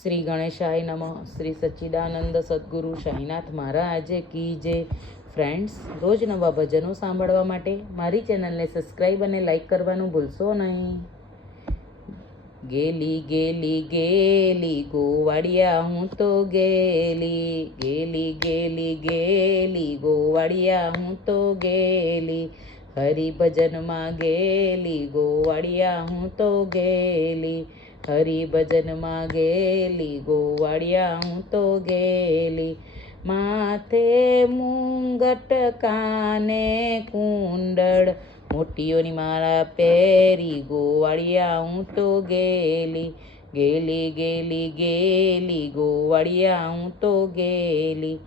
શ્રી ગણેશાય નમઃ. શ્રી સચ્ચિદાનંદ સદગુરુ સાંઈનાથ મહારાજ કી જય. ફ્રેન્ડ્સ, રોજ નવા ભજનો સાંભળવા માટે મારી ચેનલને સબસ્ક્રાઈબ અને લાઈક કરવાનું ભૂલશો નહીં. ગેલી ગેલી ગેલી ગોવાળિયા હું તો ગેલી, ગેલી ગેલી ગેલી ગોવાળિયા હું તો ગેલી, હરિભજનમાં ગેલી ગોવાળિયા હું તો ગેલી, હરિભજનમાં ગેલી ગોવાળિયા હું તો ગેલી. માથે મુંગટ કાને કુંડળ, મોટીઓની માળા પહેરી ગોવાળિયા હું તો ગેલી, ગેલી ગેલી ગેલી ગોવાળિયા હું તો ગેલી.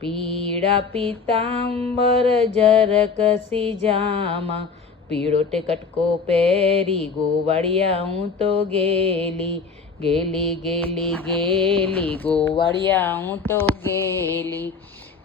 પીળા પીતાંબર ઝરકસી જામા, પીળો ટેકટકો પહેરી ગોવાળિયા હું તો ગેલી, ગેલી ગેલી ગેલી ગોવાળિયા હું તો ગેલી.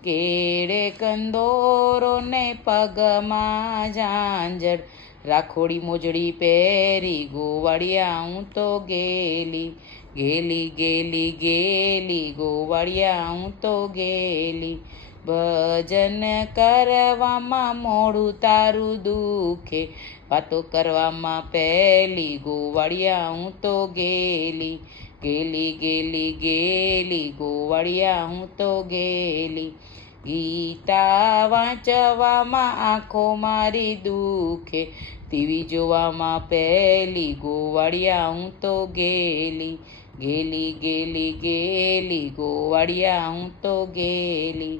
કેળે કંદોરો ને પગમાં ઝાંઝર, રાખોડી મોજડી પહેરી ગોવાળિયા હું તો ગેલી, ગેલી ગેલી ગેલી ગોવાળિયા હું તો ગેલી. ભજન કરવામાં મોડું તારું દુખે, વાતો કરવામાં પહેલી ગોવાળિયા હું તો ગેલી, ગેલી ગેલી ગેલી ગોવાળિયા હું તો ગેલી. ગીતા વાંચવામાં આંખો મારી દુખે, ટીવી જોવામાં પહેલી ગોવાળિયા હું તો ગેલી, ગેલી ગેલી ગેલી ગોવાળિયા હું તો ગેલી.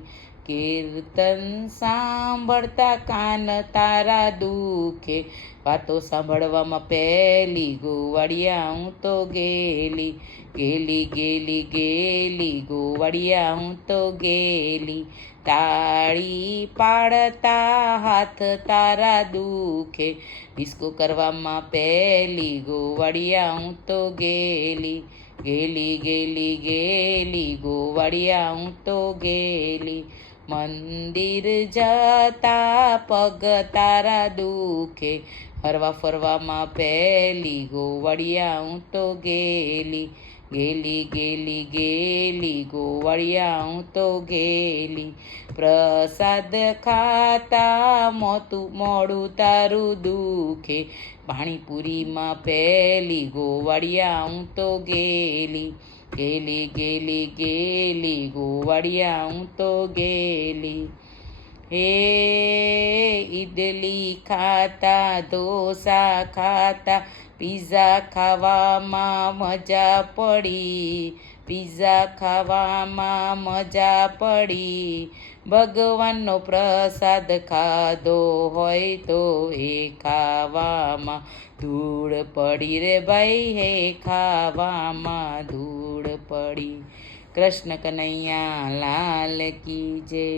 કીર્તન સાંભળતા કાન તારા દુખે, વાતો સાંભળવામાં પહેલી ગોવાળિયા હું તો ગેલી, ગેલી ગેલી ગેલી ગોવાળિયા હું તો ગેલી. તાળી પાડતા હાથ તારા દુખે, ડિસ્કો કરવામાં પહેલી ગોવાળિયા હું તો ગેલી, ગેલી ગેલી ગેલી ગોવાળિયા હું તો ગેલી. મંદિર જતા પગ તારા દુખે, હરવા ફરવામાં પહેલી ગોવાળિયા હું તો ગેલી, ગેલી ગેલી ગેલી ગોવાળિયા હું તો ગેલી. પ્રસાદ ખાતા મોડું તારું દુખે, પાણીપુરીમાં પહેલી ગોવાળિયા હું તો ગેલી, ગેલી ગેલી ગેલી ગોવાળિયા હું તો ગેલી. હે ઈડલી ખાતા ઢોસા ખાતા, પીઝા ખાવામાં મજા પડી, પીઝા ખાવામાં મજા પડી. ભગવાનનો પ્રસાદ ખાધો હોય તો એ ખાવામાં ધૂળ પડી રે ભાઈ, હે ખાવામાં ધૂળ પડી. કૃષ્ણ કનૈયા લાલ કી જય.